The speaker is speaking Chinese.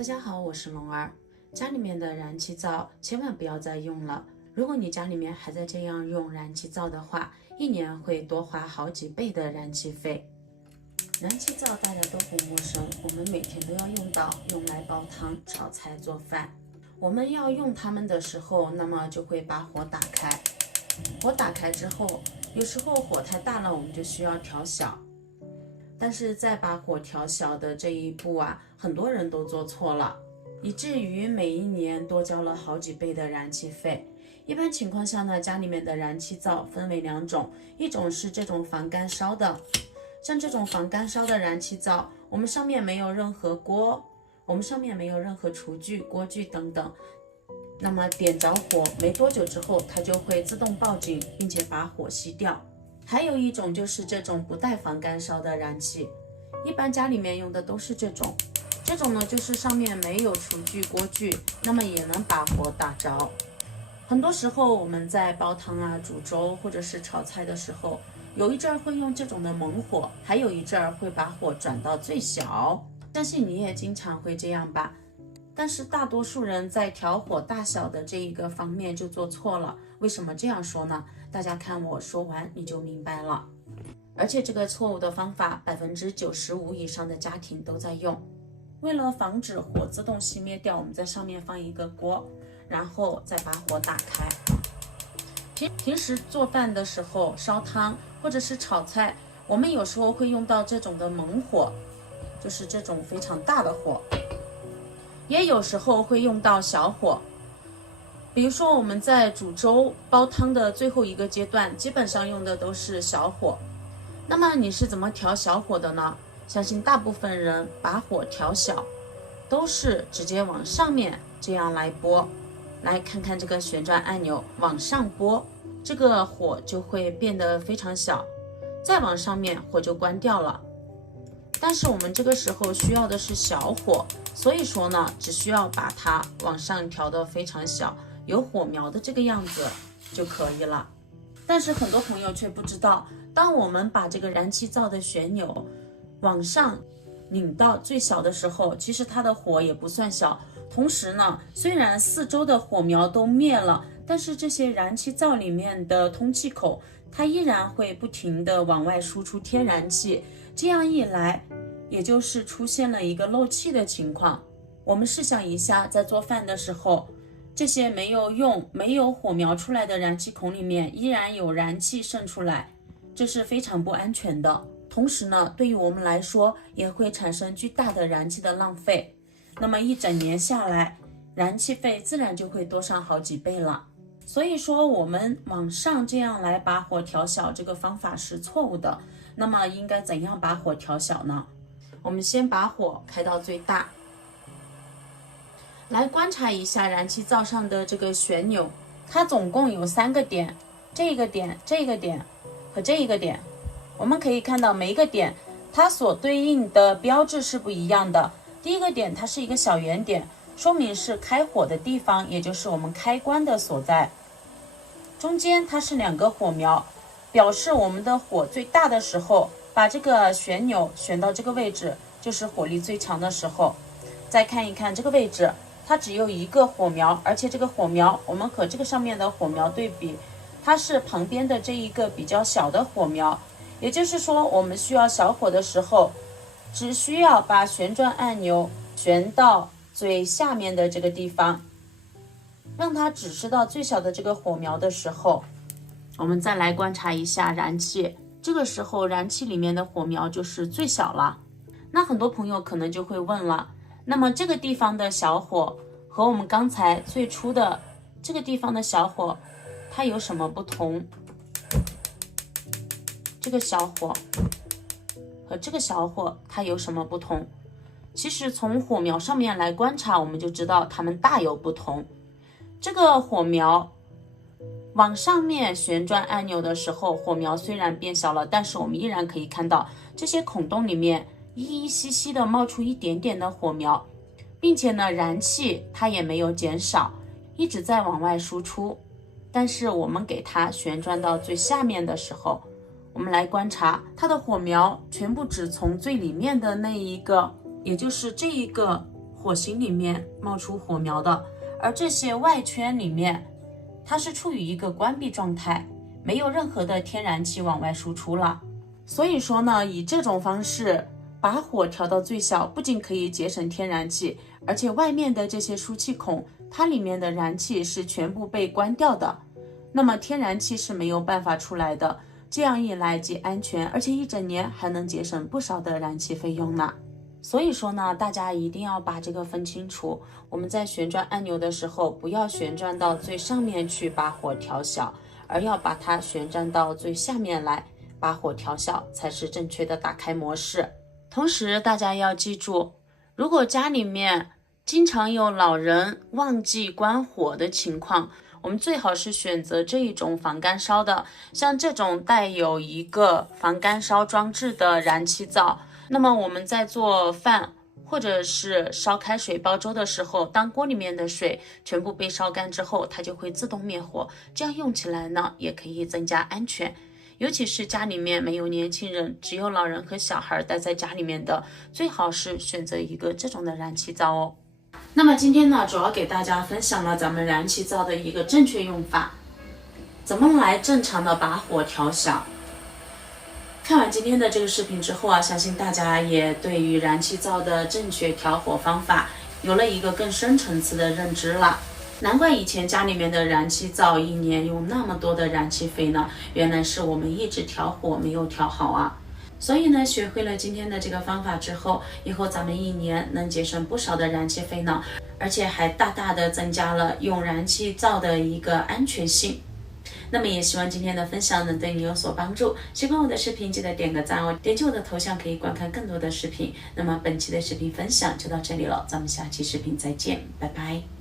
大家好，我是龙儿。家里面的燃气灶千万不要再用了。如果你家里面还在这样用燃气灶的话，一年会多花好几倍的燃气费。燃气灶大家都不陌生，我们每天都要用到，用来煲汤、炒菜、做饭。我们要用它们的时候，那么就会把火打开。火打开之后，有时候火太大了，我们就需要调小。但是在把火调小的这一步啊，很多人都做错了，以至于每一年多交了好几倍的燃气费。一般情况下呢，家里面的燃气灶分为两种，一种是这种防干烧的，像这种防干烧的燃气灶，我们上面没有任何锅，我们上面没有任何厨具、锅具等等。那么点着火没多久之后，它就会自动报警，并且把火熄掉。还有一种就是这种不带防干烧的燃气，一般家里面用的都是这种呢，就是上面没有厨具锅具，那么也能把火打着。很多时候我们在煲汤啊、煮粥或者是炒菜的时候，有一阵儿会用这种的猛火，还有一阵儿会把火转到最小，相信你也经常会这样吧。但是大多数人在调火大小的这一个方面就做错了。为什么这样说呢？大家看我说完你就明白了。而且这个错误的方法95%以上的家庭都在用。为了防止火自动熄灭掉，我们在上面放一个锅，然后再把火打开。平时做饭的时候烧汤或者是炒菜，我们有时候会用到这种的猛火，就是这种非常大的火，也有时候会用到小火。比如说我们在煮粥煲汤的最后一个阶段，基本上用的都是小火。那么你是怎么调小火的呢？相信大部分人把火调小都是直接往上面这样来拨。来看看这个旋转按钮，往上拨，这个火就会变得非常小，再往上面火就关掉了。但是我们这个时候需要的是小火，所以说呢，只需要把它往上调得非常小，有火苗的这个样子就可以了。但是很多朋友却不知道，当我们把这个燃气灶的旋钮往上拧到最小的时候，其实它的火也不算小。同时呢，虽然四周的火苗都灭了，但是这些燃气灶里面的通气口，它依然会不停地往外输出天然气。这样一来，也就是出现了一个漏气的情况。我们试想一下，在做饭的时候，这些没有火苗出来的燃气孔里面依然有燃气渗出来，这是非常不安全的。同时呢，对于我们来说也会产生巨大的燃气的浪费。那么一整年下来，燃气费自然就会多上好几倍了。所以说我们往上这样来把火调小，这个方法是错误的。那么应该怎样把火调小呢？我们先把火开到最大，来观察一下燃气灶上的这个旋钮，它总共有3个点，这个点、这个点和这一个点。我们可以看到每一个点它所对应的标志是不一样的。第一个点它是一个小圆点，说明是开火的地方，也就是我们开关的所在。中间它是2个火苗，表示我们的火最大的时候，把这个旋钮选到这个位置，就是火力最强的时候。再看一看这个位置，它只有1个火苗，而且这个火苗我们和这个上面的火苗对比，它是旁边的这一个比较小的火苗。也就是说，我们需要小火的时候，只需要把旋转按钮旋到最下面的这个地方，让它指示到最小的这个火苗的时候，我们再来观察一下燃气，这个时候燃气里面的火苗就是最小了。那很多朋友可能就会问了，那么这个地方的小火和我们刚才最初的这个地方的小火，它有什么不同？这个小火和这个小火它有什么不同？其实从火苗上面来观察，我们就知道它们大有不同。这个火苗往上面旋转按钮的时候，火苗虽然变小了，但是我们依然可以看到这些孔洞里面依稀稀的冒出一点点的火苗，并且呢，燃气它也没有减少，一直在往外输出。但是我们给它旋转到最下面的时候，我们来观察它的火苗全部只从最里面的那一个，也就是这一个火星里面冒出火苗的，而这些外圈里面它是处于一个关闭状态，没有任何的天然气往外输出了。所以说呢，以这种方式把火调到最小，不仅可以节省天然气，而且外面的这些输气孔，它里面的燃气是全部被关掉的，那么天然气是没有办法出来的。这样一来既安全，而且一整年还能节省不少的燃气费用呢。所以说呢，大家一定要把这个分清楚。我们在旋转按钮的时候，不要旋转到最上面去把火调小，而要把它旋转到最下面来，把火调小才是正确的打开模式。同时大家要记住，如果家里面经常有老人忘记关火的情况，我们最好是选择这一种防干烧的，像这种带有一个防干烧装置的燃气灶。那么我们在做饭或者是烧开水煲粥的时候，当锅里面的水全部被烧干之后，它就会自动灭火，这样用起来呢也可以增加安全。尤其是家里面没有年轻人，只有老人和小孩待在家里面的，最好是选择一个这种的燃气灶哦。那么今天呢，主要给大家分享了咱们燃气灶的一个正确用法，怎么来正常的把火调小。看完今天的这个视频之后啊，相信大家也对于燃气灶的正确调火方法有了一个更深层次的认知了。难怪以前家里面的燃气灶一年有那么多的燃气费呢，原来是我们一直调火没有调好啊。所以呢，学会了今天的这个方法之后，以后咱们一年能节省不少的燃气费呢，而且还大大的增加了用燃气灶的一个安全性。那么也希望今天的分享能对你有所帮助，喜欢我的视频记得点个赞哦，点击我的头像可以观看更多的视频。那么本期的视频分享就到这里了，咱们下期视频再见，拜拜。